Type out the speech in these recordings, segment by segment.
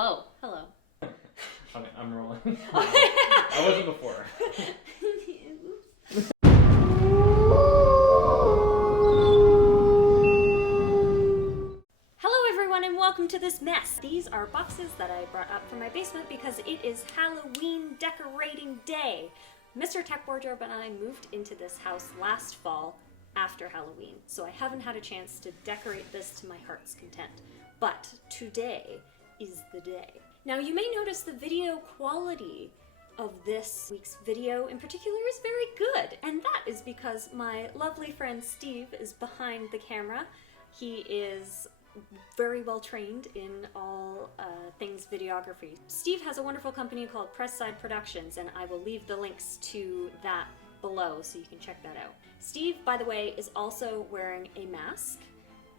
Oh, hello. I'm rolling. I wasn't before. Hello everyone and welcome to this mess. These are boxes that I brought up from my basement because it is Halloween decorating day. Mr. Tech Wardrobe and I moved into this house last fall after Halloween, so I haven't had a chance to decorate this to my heart's content. But today is the day. Now you may notice the video quality of this week's video in particular is very good, and that is because my lovely friend Steve is behind the camera. He is very well trained in all things videography. Steve has a wonderful company called Pressside Productions, and I will leave the links to that below so you can check that out. Steve, by the way, is also wearing a mask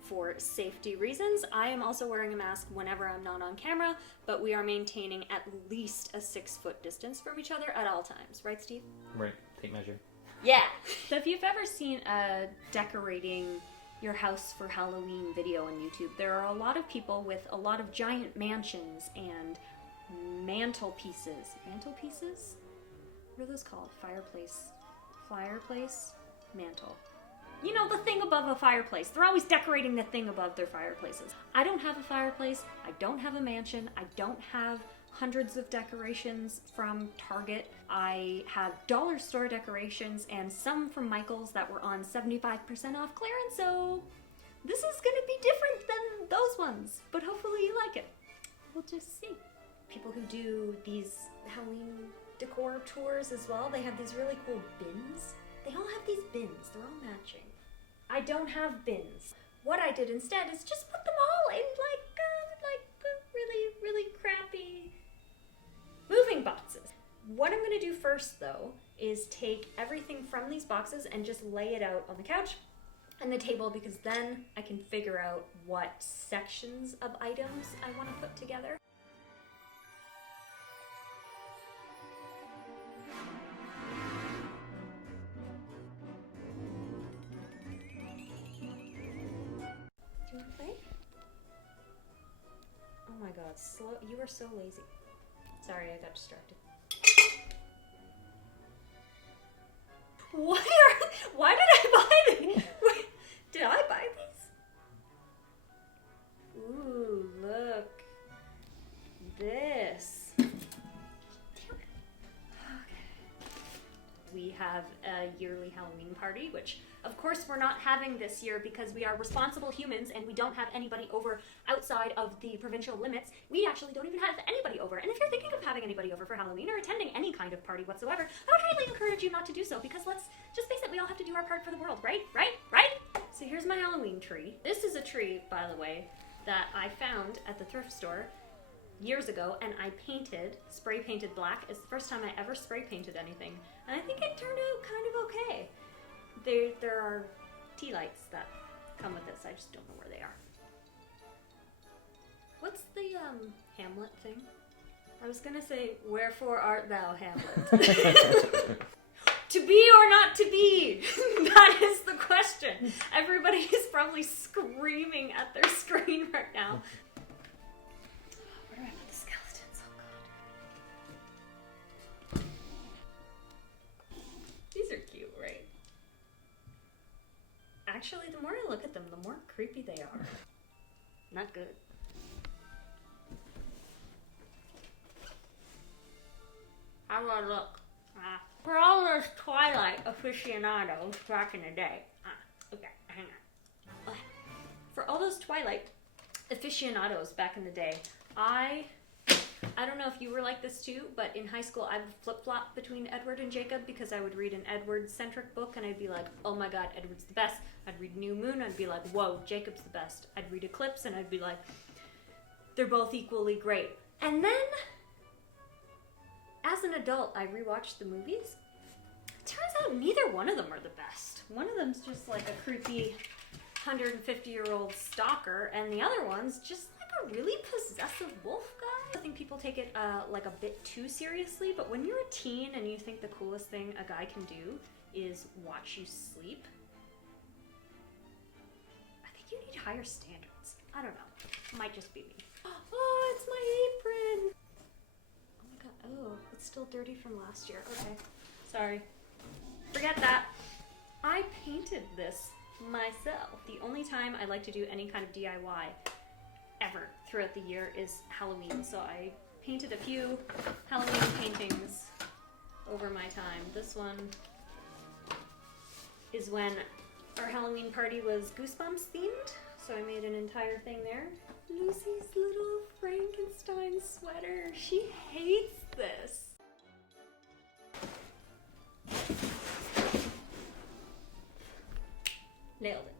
for safety reasons. I am also wearing a mask whenever I'm not on camera, but we are maintaining at least a 6-foot distance from each other at all times. Right, Steve? Right, tape measure. Yeah! So if you've ever seen a decorating your house for Halloween video on YouTube, there are a lot of people with a lot of giant mansions and mantelpieces. Mantelpieces? What are those called? Fireplace? Mantle. You know, the thing above a fireplace. They're always decorating the thing above their fireplaces. I don't have a fireplace. I don't have a mansion. I don't have hundreds of decorations from Target. I have dollar store decorations and some from Michael's that were on 75% off clearance, so this is gonna be different than those ones, but hopefully you like it. We'll just see. People who do these Halloween decor tours as well, they have these really cool bins. They all have these bins. They're all matching. I don't have bins. What I did instead is just put them all in like really crappy moving boxes. What I'm gonna do first though is take everything from these boxes and just lay it out on the couch and the table, because then I can figure out what sections of items I want to put together. Oh my god, slow. You are so lazy. Sorry, I got distracted. Why did I buy these? Did I buy these? Ooh, look. This. Damn it. Okay. We have a yearly Halloween party, which of course we're not having this year because we are responsible humans and we don't have anybody over outside of the provincial limits. We actually don't even have anybody over. And if you're thinking of having anybody over for Halloween or attending any kind of party whatsoever, I would highly encourage you not to do so, because let's just face it, we all have to do our part for the world, right? Right? So here's my Halloween tree. This is a tree, by the way, that I found at the thrift store years ago, and I spray painted black. It's the first time I ever spray painted anything, and I think it turned out kind of okay. There are tea lights that come with this. I just don't know where they are. What's the Hamlet thing? I was gonna say, wherefore art thou, Hamlet? To be or not to be? That is the question. Everybody is probably screaming at their screen right now. Where do I put the skeletons? Oh god. These are cute, right? Actually, the more I look at them, the more creepy they are. Not good. How do I look? For all those Twilight aficionados back in the day. Okay, hang on. For all those Twilight aficionados back in the day, I don't know if you were like this too, but in high school I would flip-flop between Edward and Jacob, because I would read an Edward-centric book and I'd be like, oh my god, Edward's the best. I'd read New Moon, I'd be like, whoa, Jacob's the best. I'd read Eclipse and I'd be like, they're both equally great. And then, as an adult, I rewatched the movies. It turns out neither one of them are the best. One of them's just like a creepy 150-year-old stalker, and the other one's just like a really possessive wolf guy. I think people take it like a bit too seriously, but when you're a teen and you think the coolest thing a guy can do is watch you sleep, I think you need higher standards. I don't know. Might just be me. Oh, it's my apron! still dirty from last year. Okay. Sorry. Forget that. I painted this myself. The only time I like to do any kind of DIY ever throughout the year is Halloween. So I painted a few Halloween paintings over my time. This one is when our Halloween party was Goosebumps themed. So I made an entire thing there. Lucy's little Frankenstein sweater. She hates this. Nailed it.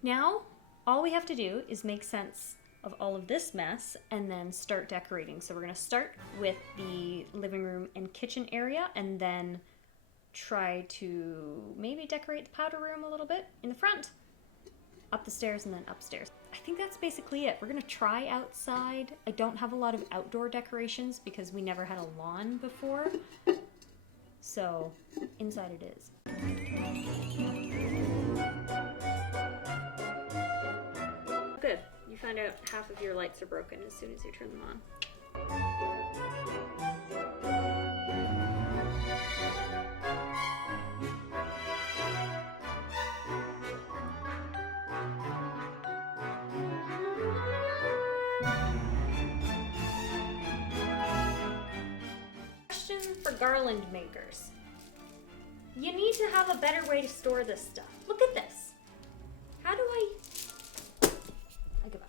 Now, all we have to do is make sense of all of this mess and then start decorating. So we're going to start with the living room and kitchen area and then try to maybe decorate the powder room a little bit in the front, up the stairs and then upstairs. I think that's basically it. We're going to try outside. I don't have a lot of outdoor decorations because we never had a lawn before. So inside it is. Good. You find out half of your lights are broken as soon as you turn them on. Question for garland makers. You need to have a better way to store this stuff. Look at this. How do I give up.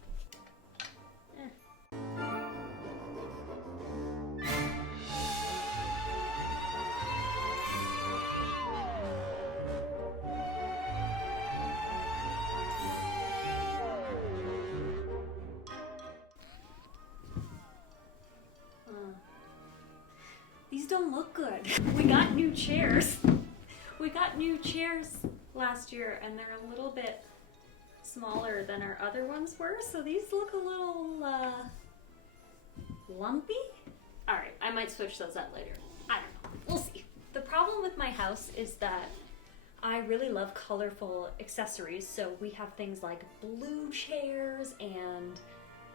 These don't look good. We got new chairs. We got new chairs last year and they're a little bit smaller than our other ones were, so these look a little lumpy. All right, I might switch those up later. I don't know. We'll see. The problem with my house is that I really love colorful accessories, so we have things like blue chairs and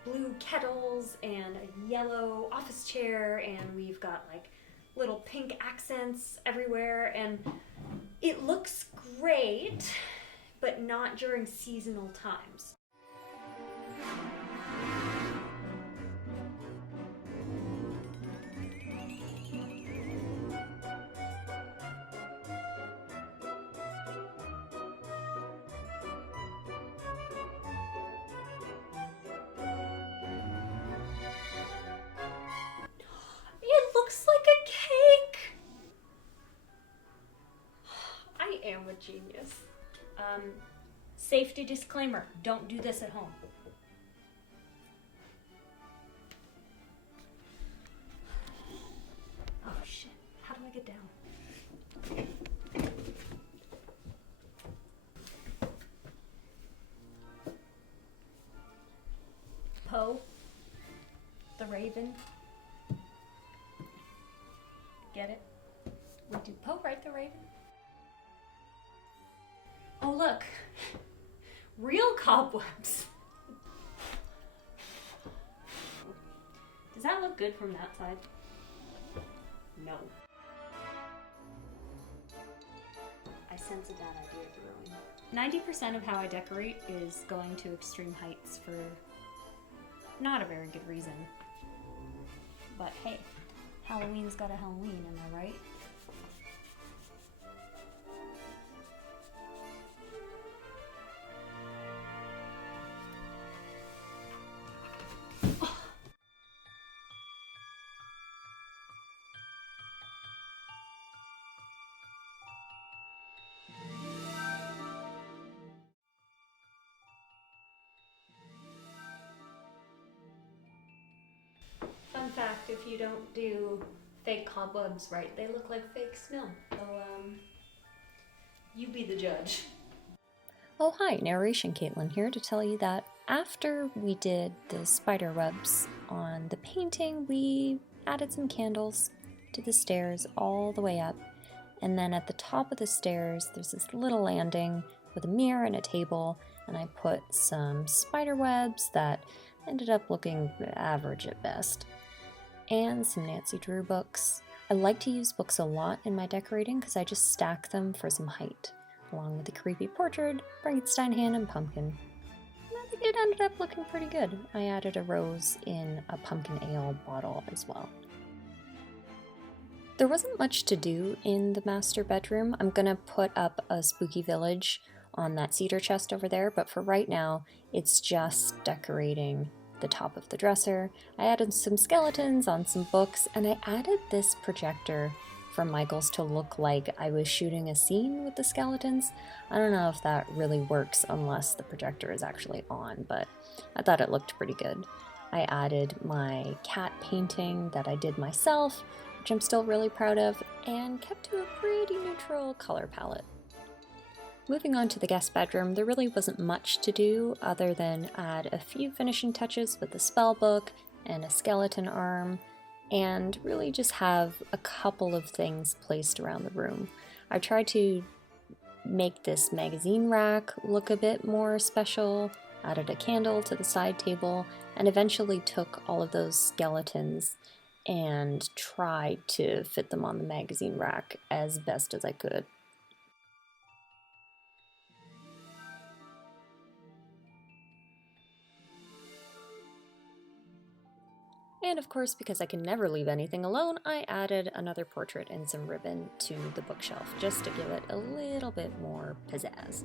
blue kettles and a yellow office chair, and we've got like little pink accents everywhere, and it looks great, but not during seasonal times. It looks like a cake! I am a genius. Safety disclaimer, don't do this at home. Oh shit, how do I get down? Poe, the raven. Get it? We do Poe, right, the raven? Oh look, real cobwebs. Does that look good from that side? No. I sense a bad idea brewing. 90% of how I decorate is going to extreme heights for not a very good reason. But hey, Halloween's got a Halloween, am I right? Fun fact, if you don't do fake cobwebs right, they look like fake snow. So, You be the judge. Oh hi, Narration Caitlin here to tell you that after we did the spider webs on the painting, we added some candles to the stairs all the way up. And then at the top of the stairs, there's this little landing with a mirror and a table, and I put some spider webs that ended up looking average at best. And some Nancy Drew books. I like to use books a lot in my decorating because I just stack them for some height, along with the creepy portrait, Frankenstein hand, and pumpkin. And I think it ended up looking pretty good. I added a rose in a pumpkin ale bottle as well. There wasn't much to do in the master bedroom. I'm gonna put up a spooky village on that cedar chest over there, but for right now, it's just decorating the top of the dresser. I added some skeletons on some books, and I added this projector from Michael's to look like I was shooting a scene with the skeletons. I don't know if that really works unless the projector is actually on, but I thought it looked pretty good. I added my cat painting that I did myself, which I'm still really proud of, and kept to a pretty neutral color palette. Moving on to the guest bedroom, there really wasn't much to do other than add a few finishing touches with the spell book and a skeleton arm, and really just have a couple of things placed around the room. I tried to make this magazine rack look a bit more special, added a candle to the side table, and eventually took all of those skeletons and tried to fit them on the magazine rack as best as I could. And of course, because I can never leave anything alone, I added another portrait and some ribbon to the bookshelf, just to give it a little bit more pizzazz.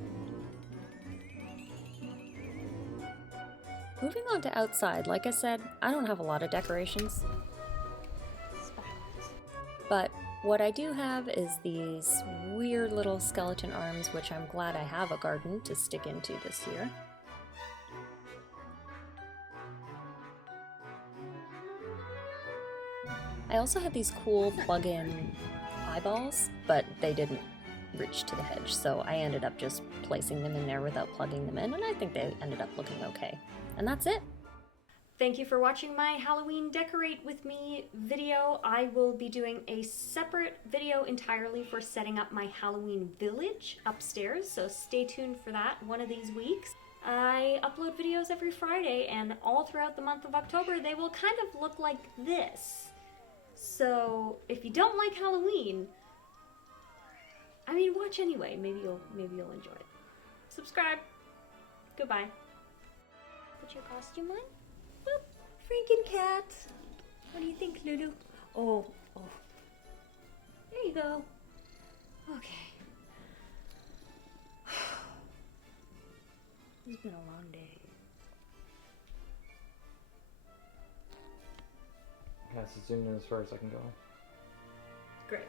Moving on to outside, like I said, I don't have a lot of decorations. But what I do have is these weird little skeleton arms, which I'm glad I have a garden to stick into this year. I also had these cool plug-in eyeballs, but they didn't reach to the hedge, so I ended up just placing them in there without plugging them in, and I think they ended up looking okay. And that's it! Thank you for watching my Halloween Decorate With Me video. I will be doing a separate video entirely for setting up my Halloween village upstairs, so stay tuned for that one of these weeks. I upload videos every Friday, and all throughout the month of October they will kind of look like this. So if you don't like Halloween, I mean, watch anyway. Maybe you'll enjoy it. Subscribe. Goodbye. Put your costume on. Boop. Franken-cat. What do you think, Lulu? Oh. There you go. Okay. It's been a long day. Yeah, so zoom in as far as I can go. Great.